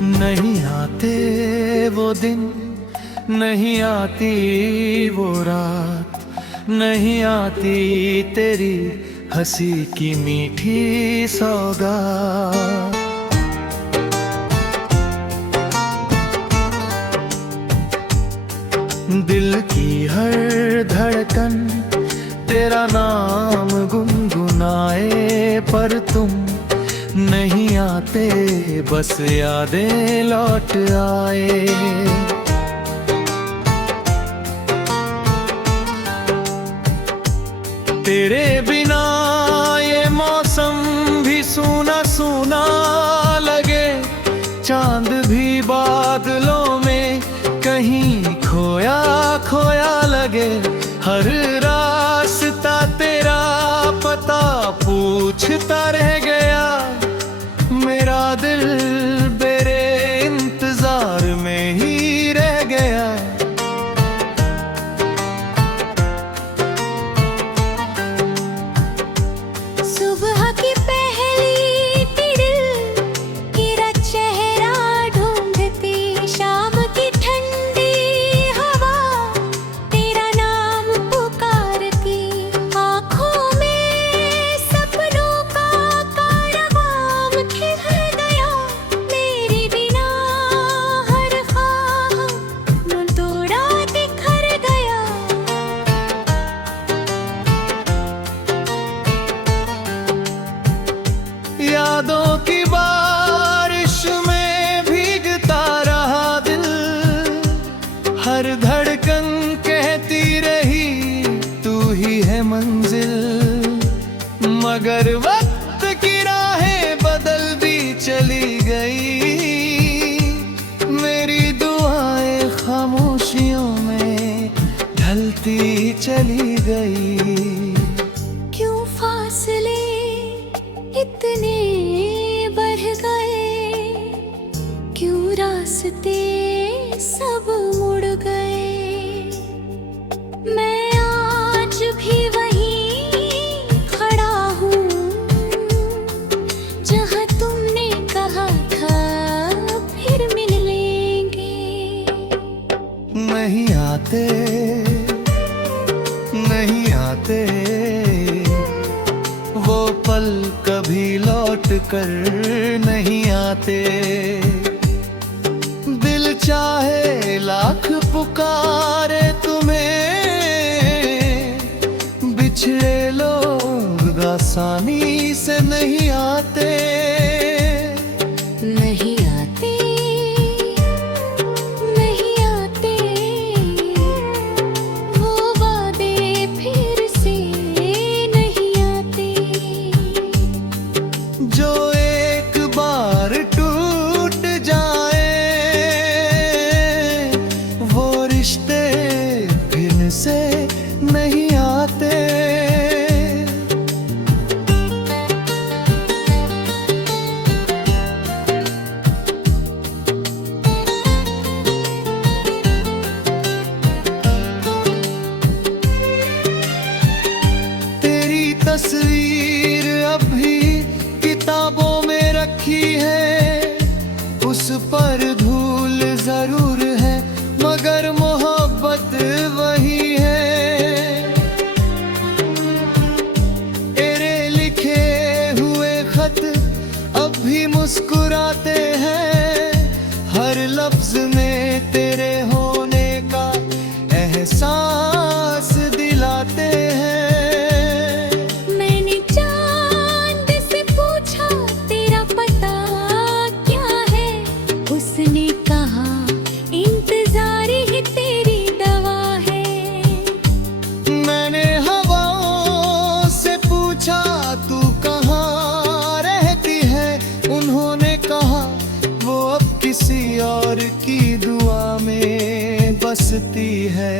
नहीं आते वो दिन, नहीं आती वो रात, नहीं आती तेरी हंसी की मीठी सौगात। दिल की हर धड़कन तेरा नाम गुनगुनाए, पर तुम नहीं आते, बस यादें लौट आए। तेरे बिना ये मौसम भी सूना सूना लगे, चांद भी बादलों में कहीं खोया खोया लगे। हर रास्ता तेरा पता पूछता रह गया, मेरा दिल तेरे इंतजार में ही रह गया। सुबह की पहली तिड़िल तेरा चेहरा ढूंढती, शाम की ठंडी हवा तेरा नाम पुकारती। आँखों में सपनों का कारवां खिल गया, मेरे बिना हर ख्वाब मन तोड़ा बिखर गया। यादों की बारिश में भीगता रहा दिल, हर धड़कन कहती रही तू ही है मंजिल। मगर वक्त की राहें बदल भी चली गई, मेरी दुआएं खामोशियों में ढलती चली गई। क्यों फासले इतने बढ़ गए, क्यों रास्ते सब मुड़ गए। मैं आज भी वहीं खड़ा हूँ, जहाँ तुमने कहा था फिर मिल लेंगे। नहीं आते, नहीं आते वो पल कभी लौट कर नहीं आते। दिल चाहे लाख पुकारे तुम्हें, बिछड़े लोग आसानी से नहीं आते। नहीं आते, नहीं आते वो वादे फिर से नहीं आते। जो एक बार टूट जाए, वो रिश्ते फिर से नहीं आते। तेरी तस्वीर अभी किताबों में रखी है, उस पर धूल जरूर है मगर मोहब्बत वही है। तेरे लिखे हुए खत अब भी मुस्कुराते हैं, हर लफ्ज में तेरे होने का एहसास दिलाते हैं। मैंने चांद से पूछा तेरा पता क्या है, उसने कहा इंतजार ही तेरी दवा है। मैंने हवाओं से पूछा तू कहाँ रहती है, उन्होंने कहा वो अब किसी और की दुआ में बसती है।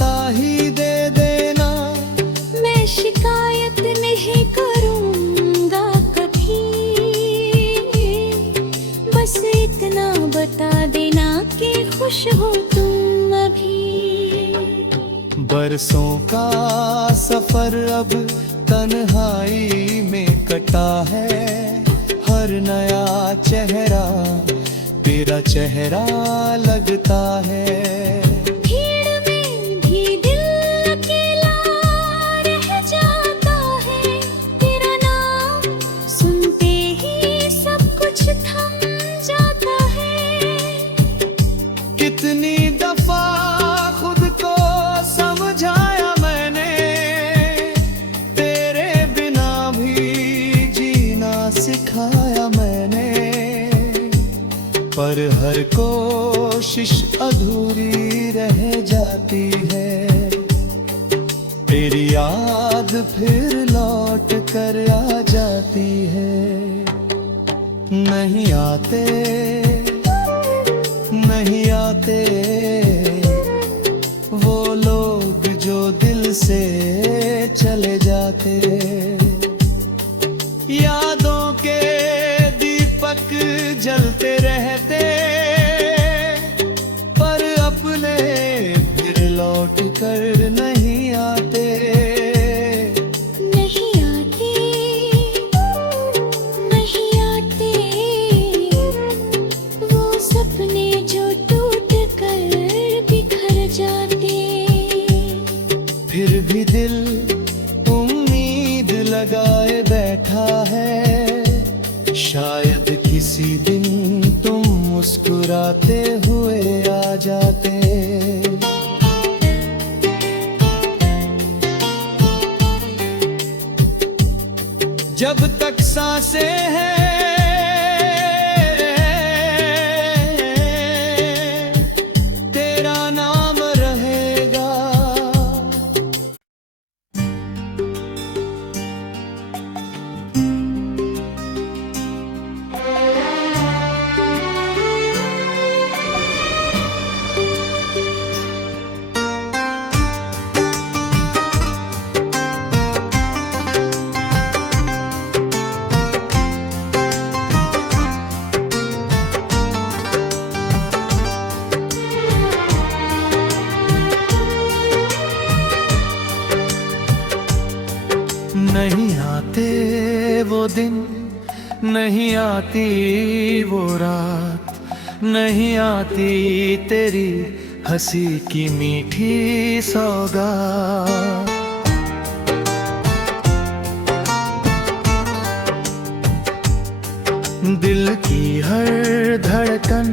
बता ही दे देना। मैं शिकायत नहीं करूँगा कभी, बस इतना बता देना कि खुश हो तुम अभी। बरसों का सफर अब तन्हाई में कटा है, हर नया चेहरा तेरा चेहरा लगता है। भीड़ में भी दिल अकेला रह जाता है, तेरा नाम सुनते ही सब कुछ थम जाता है। कितनी दफा खुद को समझाया मैंने, तेरे बिना भी जीना सिखाया मैंने, पर हर कोशिश अधूरी रह जाती है। तेरी याद फिर लौट कर आ जाती है। नहीं आते, नहीं आते वो लोग जो दिल से चले जाते। यादों के दीपक जलते रहते, पर अपने फिर लौट कर नहीं आते। नहीं आते, नहीं आते वो सपने जो टूट कर बिखर जाते। फिर भी दिल उम्मीद लगाए बैठा है, शायद किसी दिन तुम मुस्कुराते हुए आ जाते। जब तक सांसें हैं तेरा नाम रहेगा। नहीं आते वो दिन, नहीं आती वो रात, नहीं आती तेरी हंसी की मीठी सौगात। दिल की हर धड़कन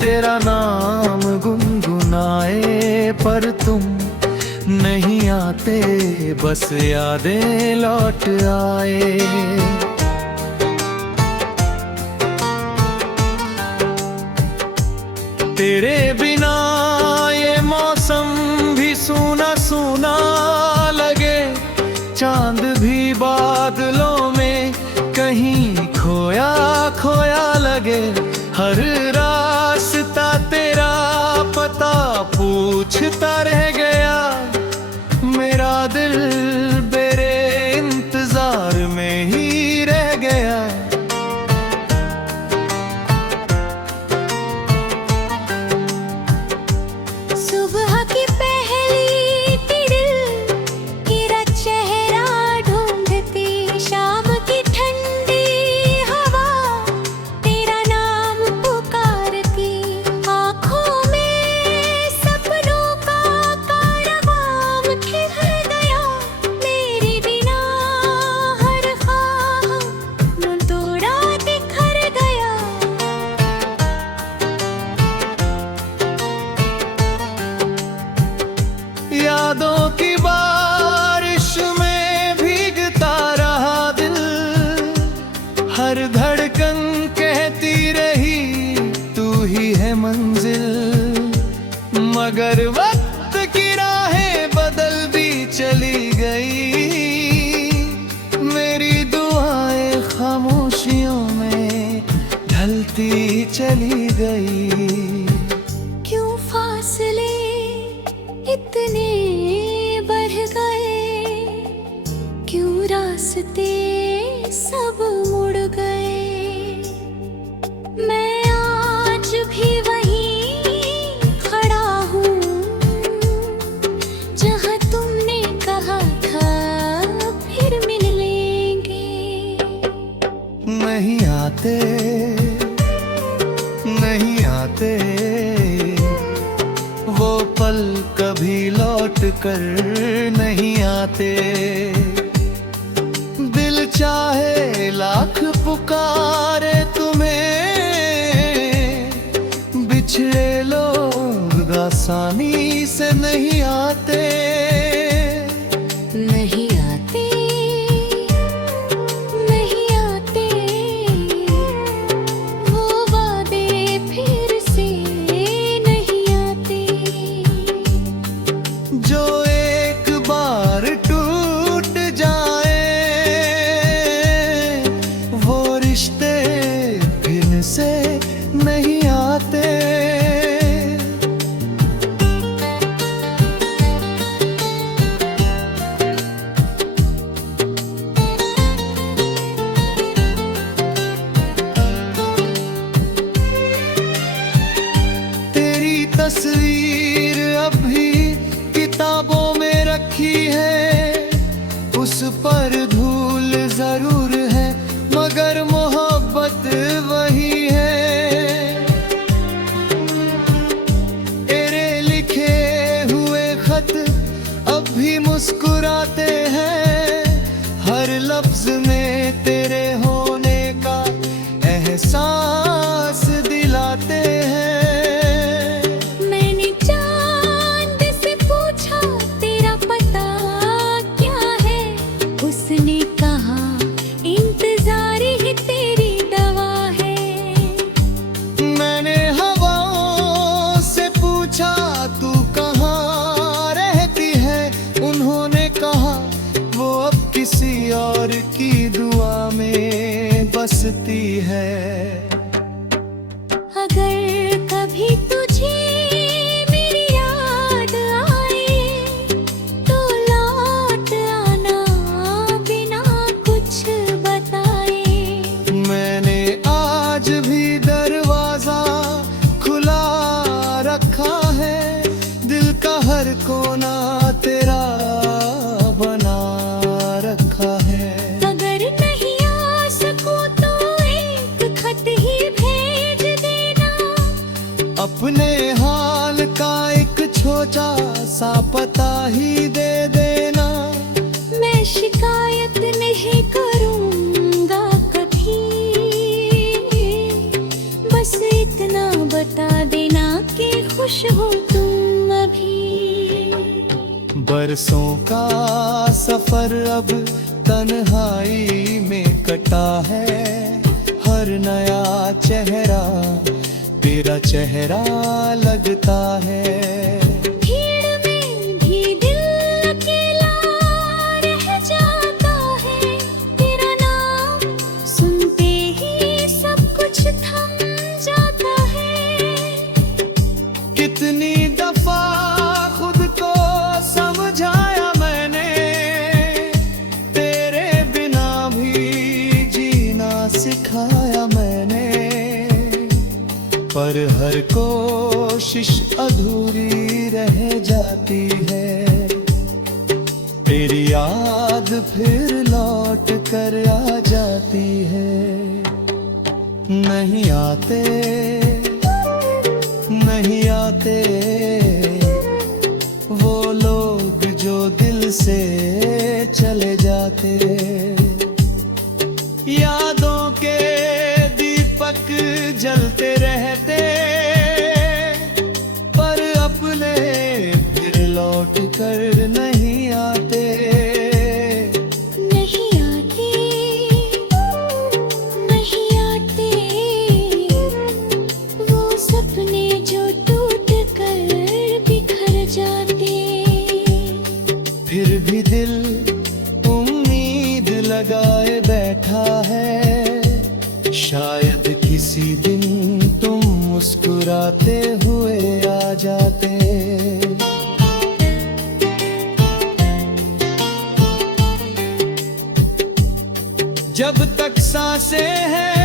तेरा नाम गुनगुनाए, पर तुम नहीं आते, बस यादें लौट आए। तेरे बिना ये मौसम भी सूना सूना लगे, चांद भी बादलों में कहीं खोया खोया लगे। हर रास्ता तेरा पता पूछता रह गया, मेरा दिल तेरे इंतजार में ही रह गया। सुबह की पहली किरण तेरा चेहरा ढूंढती, शाम की ठंडी हवा तेरा नाम पुकारती। आँखों में सपनों का कारवां खिल गया, मेरे बिना हर ख्वाब मन तोड़ा बिखर गया। यादों की बारिश में भीगता रहा दिल, हर धड़कन कहती रही तू ही है मंजिल। मगर वक्त की राहें बदल भी चली गई, मेरी दुआएं खामोशियों में ढलती चली गई। क्यों फासले इतने रास्ते सब मुड़ गए। मैं आज भी वहीं खड़ा हूँ जहाँ तुमने कहा था फिर मिल लेंगे। नहीं आते, नहीं आते वो पल कभी लौट कर नहीं आते। दिल चाहे लाख पुकारे तुम्हें, बिछड़े लोग आसानी से नहीं आते। नहीं आते, नहीं आते वो वादे फिर से नहीं आते। जो एक बार टूट जाए वो रिश्ते फिर से नहीं आते। तेरी तस्वीर अभी किताबों में रखी है, उस पर धूल जरूर है मगर मोहब्बत वही है। तेरे लिखे हुए खत अब भी मुस्कुराते हैं, हर लफ्ज में तेरे होने का एहसास दिलाते हैं। मैंने चांद से पूछा तेरा पता क्या है, उसने कहा इंतजार ही तेरी दवा है। मैंने हवाओं से पूछा तू कहाँ रहती है, उन्होंने कहा वो अब किसी और की दुआ में बसती है। अगर कभी तुझे मेरी याद आए तो लौट आना बिना कुछ बताए। मैंने आज भी दरवाजा खुला रखा है, दिल का हर कोना तेरा बना रखा है। अगर नहीं आ सकूं तो एक खत ही भेज देना, अपने हाल का एक छोटा सा पता ही दे देना। मैं शिकायत नहीं करूँगा कभी, बस इतना बता देना कि खुश हो तुम अभी। बरसों का सफर अब तन्हाई में कटा है, हर नया चेहरा तेरा चेहरा लगता है। भीड़ में भी दिल अकेला रह जाता है, तेरा नाम सुनते ही सब कुछ थम जाता है। कितनी दफा खुद को समझाया मैंने, तेरे बिना भी जीना सिखाया मैंने, पर हर कोशिश अधूरी रह जाती है। तेरी याद फिर लौट कर आ जाती है। नहीं आते, नहीं आते वो लोग जो दिल से चले जाते। यादों के दीपक जलते रहते, पर अपने फिर लौट कर नहीं आते। नहीं आते, नहीं आते वो सपने जो टूट कर बिखर जाते। फिर भी दिल उम्मीद लगाए बैठा है, शायद किसी दिन तुम मुस्कुराते हुए आ जाते। जब तक सांसें हैं